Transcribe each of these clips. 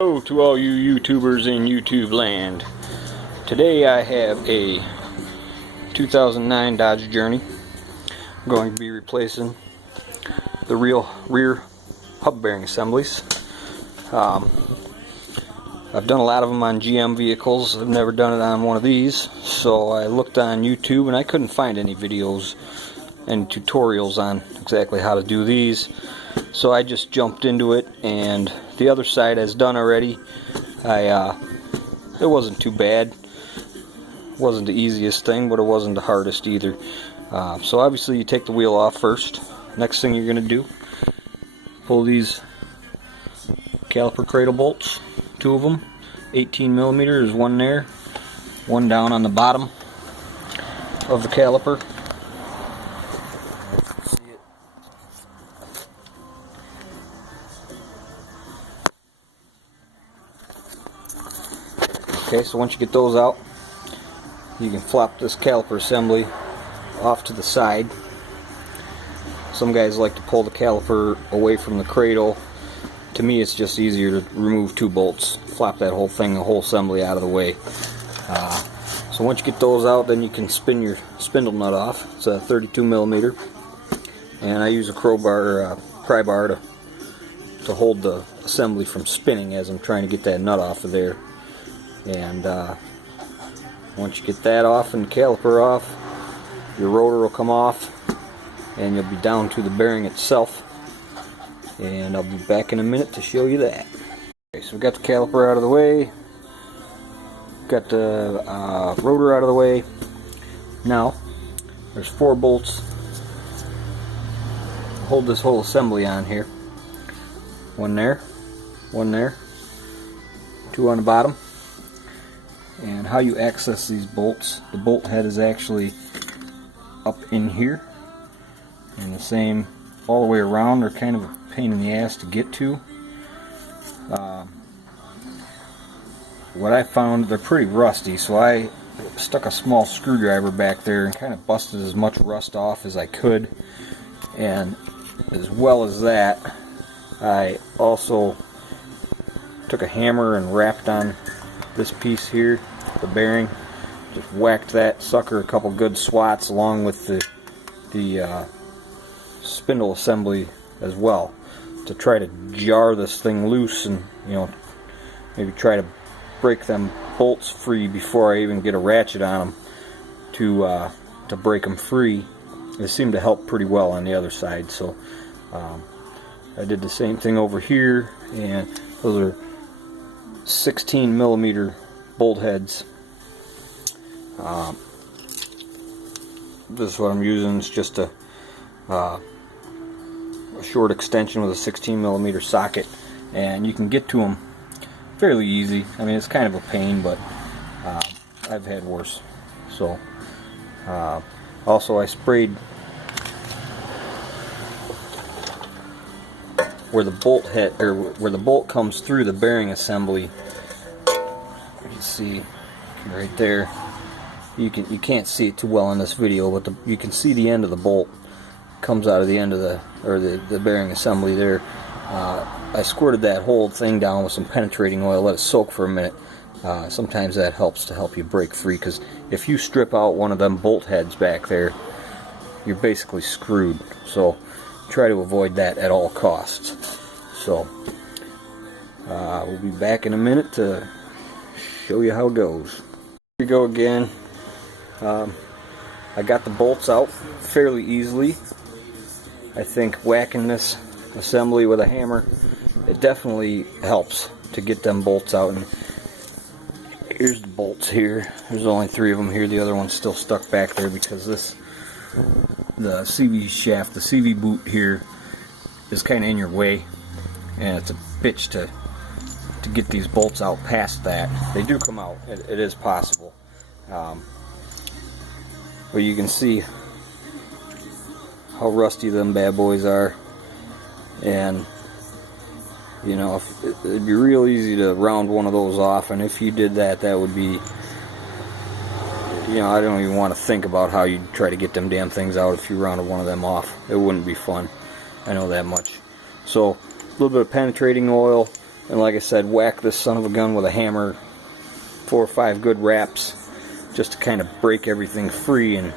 Hello to all you YouTubers in YouTube land. Today I have a 2009 Dodge Journey. I'm going to be replacing the rear hub bearing assemblies. I've done a lot of them on GM vehicles. I've never done it on one of these, so I looked on YouTube and I couldn't find any videos and tutorials on exactly how to do these. So I just jumped into it, and the other side is done already. It wasn't too bad. It wasn't the easiest thing, but it wasn't the hardest either. So obviously you take the wheel off first. Next thing you're going to do, pull these caliper cradle bolts, two of them, 18mm. There's one there, one down on the bottom of the caliper. Okay, so once you get those out, you can flop this caliper assembly off to the side. Some guys like to pull the caliper away from the cradle. To me, it's just easier to remove two bolts, flop that whole thing, the whole assembly out of the way. So once you get those out, then you can spin your spindle nut off. It's a 32mm, and I use a crowbar, pry bar to hold the assembly from spinning as I'm trying to get that nut off of there. And once you get that off and the caliper off, your rotor will come off and you'll be down to the bearing itself, and I'll be back in a minute to show you that. Okay, so we got the caliper out of the way, got the rotor out of the way. Now there's 4 bolts hold this whole assembly on here. One there, 2 on the bottom. And how you access these bolts, the bolt head is actually up in here, and the same all the way around. They're kind of a pain in the ass to get to. What I found, they're pretty rusty, so I stuck a small screwdriver back there and kind of busted as much rust off as I could. And as well as that, I also took a hammer and wrapped on this piece here, the bearing, just whacked that sucker a couple good swats along with the spindle assembly as well, to try to jar this thing loose and, you know, maybe try to break them bolts free before I even get a ratchet on them to break them free. It seemed to help pretty well on the other side, so I did the same thing over here, and those are 16mm bolt heads. This is what I'm using. It's just a short extension with a 16mm socket, and you can get to them fairly easy. I mean, it's kind of a pain, but I've had worse. So also I sprayed where the bolt head, or where the bolt comes through the bearing assembly. You see right there, you can't see it too well in this video, but you can see the end of the bolt comes out of the end of the bearing assembly there. I squirted that whole thing down with some penetrating oil, let it soak for a minute. Sometimes that helps to help you break free, because if you strip out one of them bolt heads back there, you're basically screwed. So try to avoid that at all costs. So we'll be back in a minute to show you how it goes. Here we go again. I got the bolts out fairly easily. I think whacking this assembly with a hammer, it definitely helps to get them bolts out. And here's the bolts here. There's only 3 of them here. The other one's still stuck back there because the CV shaft, the CV boot here, is kind of in your way, and it's a bitch to get these bolts out past that. They do come out. It is possible. But you can see how rusty them bad boys are, and you know, it'd be real easy to round one of those off, and if you did that, that would be, you know, I don't even want to think about how you'd try to get them damn things out if you rounded one of them off. It wouldn't be fun. I know that much. So a little bit of penetrating oil, And like I said, whack this son of a gun with a hammer, 4 or 5 good raps, just to kind of break everything free and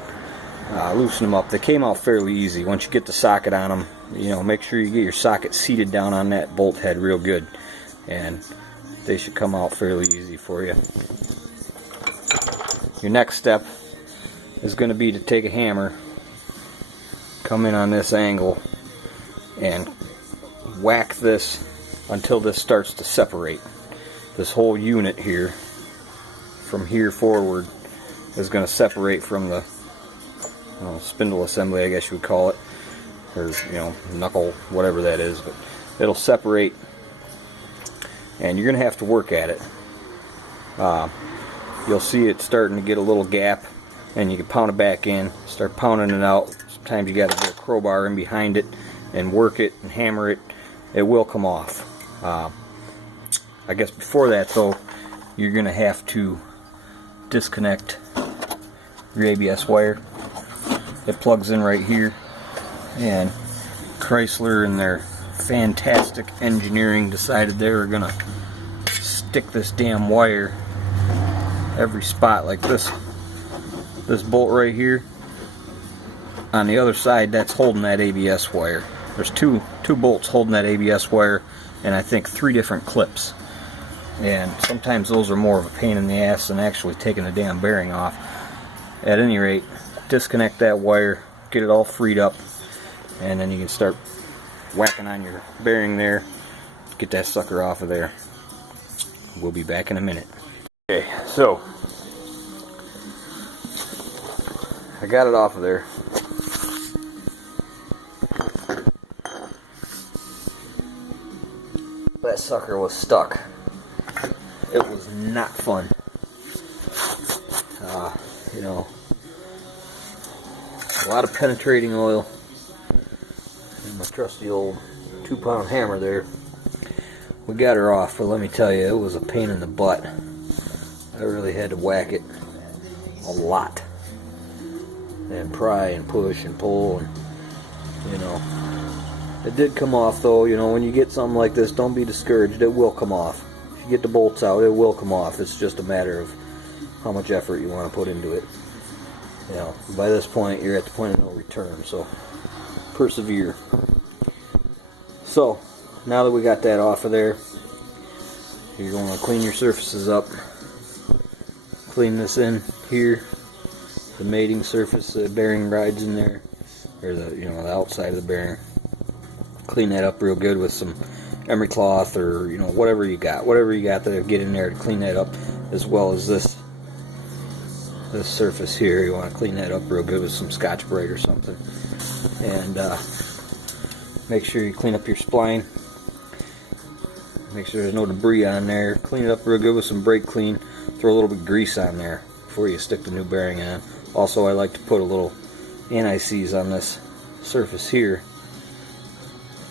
loosen them up. They came out fairly easy. Once you get the socket on them, you know, make sure you get your socket seated down on that bolt head real good, and they should come out fairly easy for you. Your next step is going to be to take a hammer, come in on this angle, and whack this until this starts to separate. This whole unit here, from here forward, is going to separate from the spindle assembly, I guess you would call it, or knuckle, whatever that is, but it'll separate, and you're going to have to work at it. You'll see it starting to get a little gap, and you can pound it back in, start pounding it out. Sometimes you got to get a crowbar in behind it and work it and hammer it. It will come off. I guess before that though, you're going to have to disconnect your ABS wire. It plugs in right here, and Chrysler and their fantastic engineering decided they were going to stick this damn wire every spot like this. This bolt right here, on the other side, that's holding that ABS wire. There's two bolts holding that ABS wire, and I think 3 different clips. And sometimes those are more of a pain in the ass than actually taking the damn bearing off. At any rate, disconnect that wire, get it all freed up, and then you can start whacking on your bearing there, get that sucker off of there. We'll be back in a minute. Okay, so I got it off of there. That sucker was stuck. It was not fun. A lot of penetrating oil. And my trusty old 2-pound hammer there. We got her off, but let me tell you, it was a pain in the butt. I really had to whack it a lot. And pry and push and pull, and it did come off though. When you get something like this, don't be discouraged. It will come off. If you get the bolts out, it will come off. It's just a matter of how much effort you want to put into it. By this point, you're at the point of no return, so persevere. So, now that we got that off of there, you're going to clean your surfaces up. Clean this in here, the mating surface, the bearing rides in there, or the outside of the bearing. Clean that up real good with some emery cloth, or whatever you got that'll get in there to clean that up, as well as this surface here. You want to clean that up real good with some Scotch-Brite or something, and make sure you clean up your spline. Make sure there's no debris on there. Clean it up real good with some brake clean. Throw a little bit of grease on there before you stick the new bearing on. Also, I like to put a little anti-seize on this surface here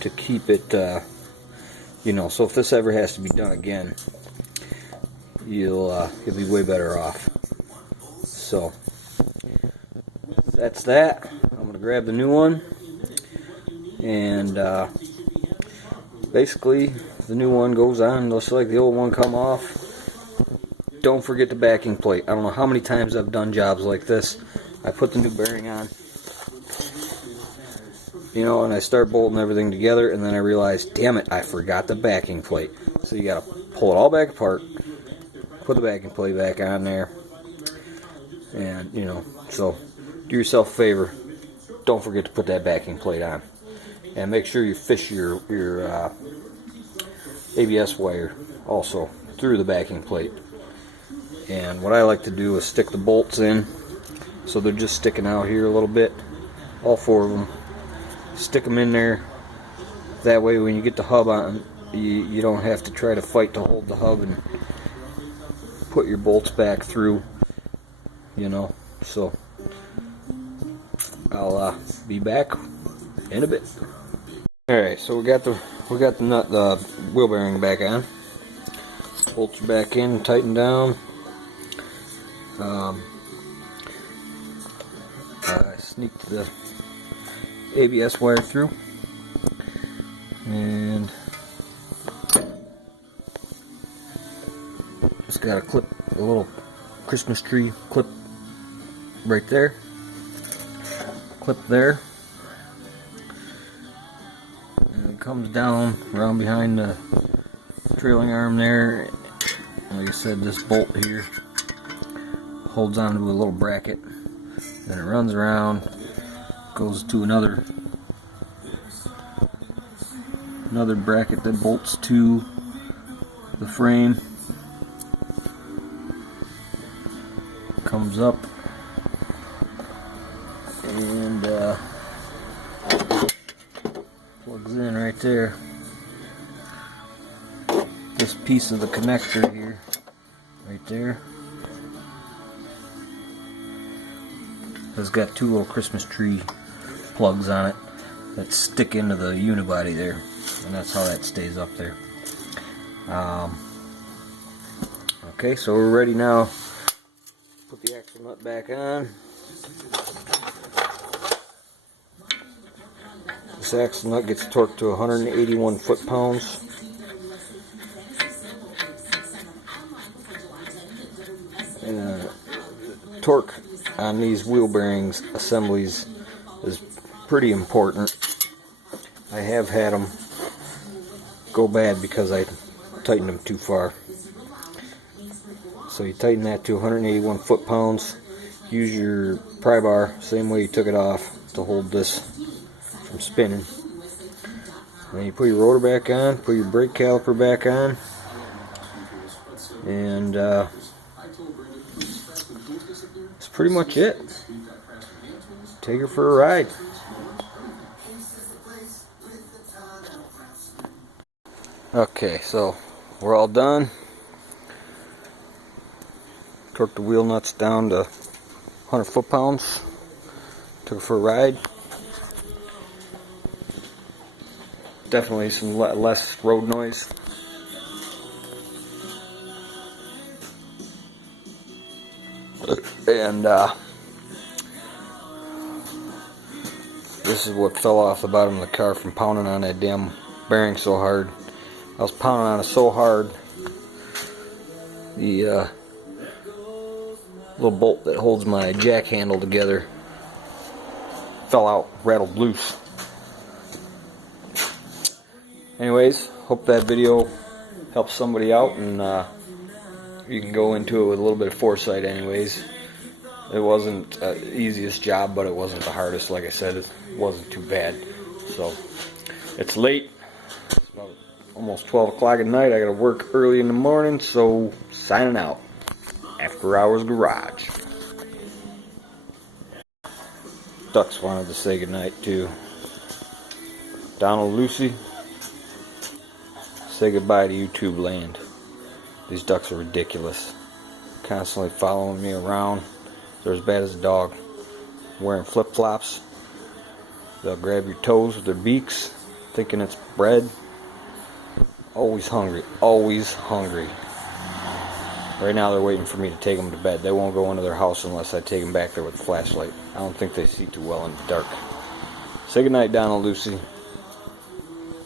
to keep it, so if this ever has to be done again, you'll be way better off. So that's that. I'm gonna grab the new one, and basically the new one goes on just like the old one come off. Don't forget the backing plate. I don't know how many times I've done jobs like this. I put the new bearing on, and I start bolting everything together, and then I realize, damn it, I forgot the backing plate. So you gotta pull it all back apart, put the backing plate back on there, and so do yourself a favor, don't forget to put that backing plate on, and make sure you fish your ABS wire also through the backing plate. And what I like to do is stick the bolts in so they're just sticking out here a little bit, all 4 of them. Stick them in there, that way when you get the hub on, you don't have to try to fight to hold the hub and put your bolts back through, so I'll be back in a bit. Alright, so we got the wheel bearing back on. Bolts are back in, tightened down. I sneaked the ABS wire through, and It's got a clip, a little Christmas tree clip right there. Clip there. And it comes down around behind the trailing arm there. Like I said, this bolt here holds onto a little bracket. Then it runs around, goes to another bracket that bolts to the frame. Comes up and plugs in right there. This piece of the connector here, right there, has got two little Christmas tree plugs on it that stick into the unibody there, and that's how that stays up there. Okay, so we're ready now. Put the axle nut back on. This axle nut gets torqued to 181 foot-pounds. Torque on these wheel bearings assemblies is pretty important. I have had them go bad because I tightened them too far. So you tighten that to 181 foot-pounds. Use your pry bar same way you took it off to hold this from spinning. Then you put your rotor back on, put your brake caliper back on, and that's pretty much it. Take her for a ride. Okay, so we're all done. Torqued the wheel nuts down to 100 foot-pounds. Took it for a ride. Definitely some less road noise. And this is what fell off the bottom of the car from pounding on that damn bearing so hard. I was pounding on it so hard, the little bolt that holds my jack handle together fell out, rattled loose. Anyways, hope that video helps somebody out, and you can go into it with a little bit of foresight. Anyways, it wasn't the easiest job, but it wasn't the hardest. Like I said, it wasn't too bad. So it's late. It's about almost 12 o'clock at night. I gotta work early in the morning, so signing out. After Hours Garage. Ducks wanted to say goodnight too. Donald, Lucy, say goodbye to YouTube land. These ducks are ridiculous. Constantly following me around. They're as bad as a dog. Wearing flip-flops. They'll grab your toes with their beaks, thinking it's bread. Always hungry. Always hungry. Right now they're waiting for me to take them to bed. They won't go into their house unless I take them back there with a flashlight. I don't think they see too well in the dark. Say goodnight, Donald, Lucy.